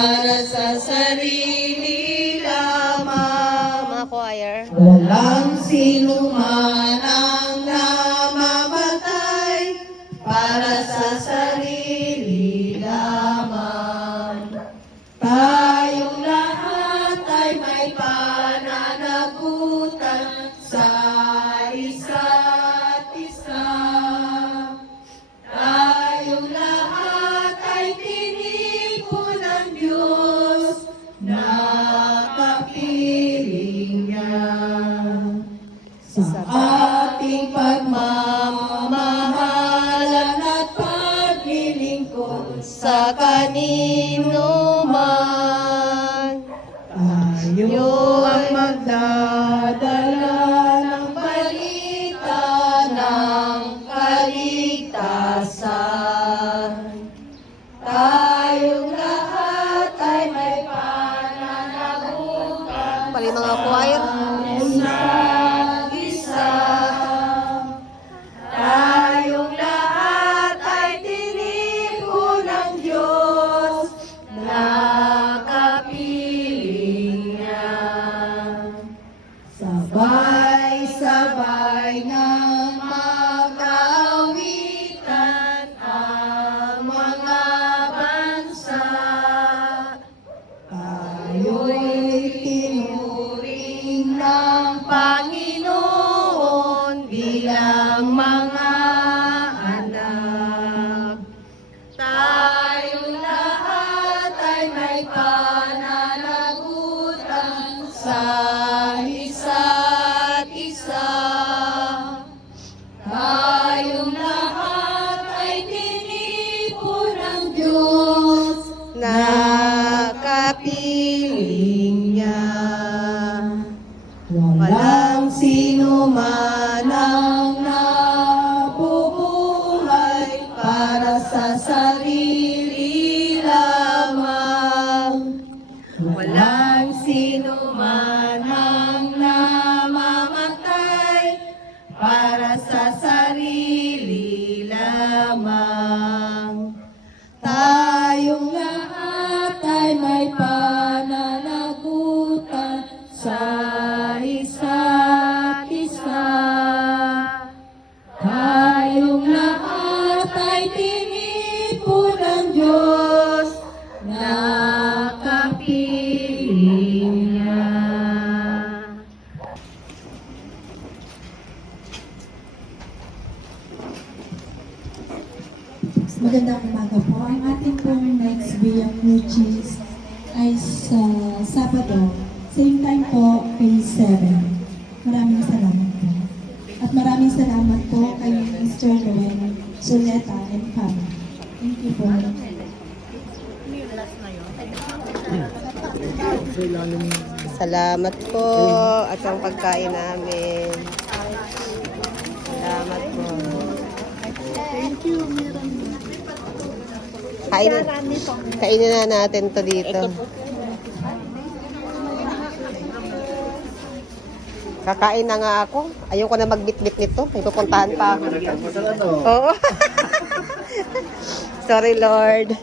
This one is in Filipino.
para sa sarili lamang. Mga choir. Walang sino man ang namamatay para sa sarili lamang. Tayong lahat ay may pananagutan sa isa't isa. Tayong lahat ay tinipon ng Diyos na kapiling niya. Sa ating pagmamahalan at paglilingkod Sa kanino man. tayo ang magdadala ng balita ng kaligtasan. Tayong lahat ay may pananagutan Pali mga choir. isa't isa. Tayong lahat ay tinipon ng Diyos na kapiling niya. Sabay-sabay na mag-awitan ang mga bansa. Tayo'y tinuring ng Panginoon bilang mga anak. Tayong lahat ay may pananagutan sa isa't isa. Tayong lahat ay tinipon ng Diyos Na kapiling niya. Walang sino man ang nabubuhay para sa sarili lamang. Walang sino man ang namamatay para sa sarili lamang. Tayong lahat ay may pananagutan sa isa't isa. Tayong lahat ay tinipon ng Diyos na kapiling niya. Magandang umaga po. Ang ating pong next biyang which is ay sa Sabado. Same time po, phase 7. Maraming salamat po. At maraming salamat po kay Mr. Noel Zuleta and family. Thank you po. Salamat po at ang pagkain namin. Salamat po. Kainin na natin to dito. Kakain na nga ako. Ayoko na magbitbit nito. May pupuntahan pa ako. Oo. Sorry, Lord.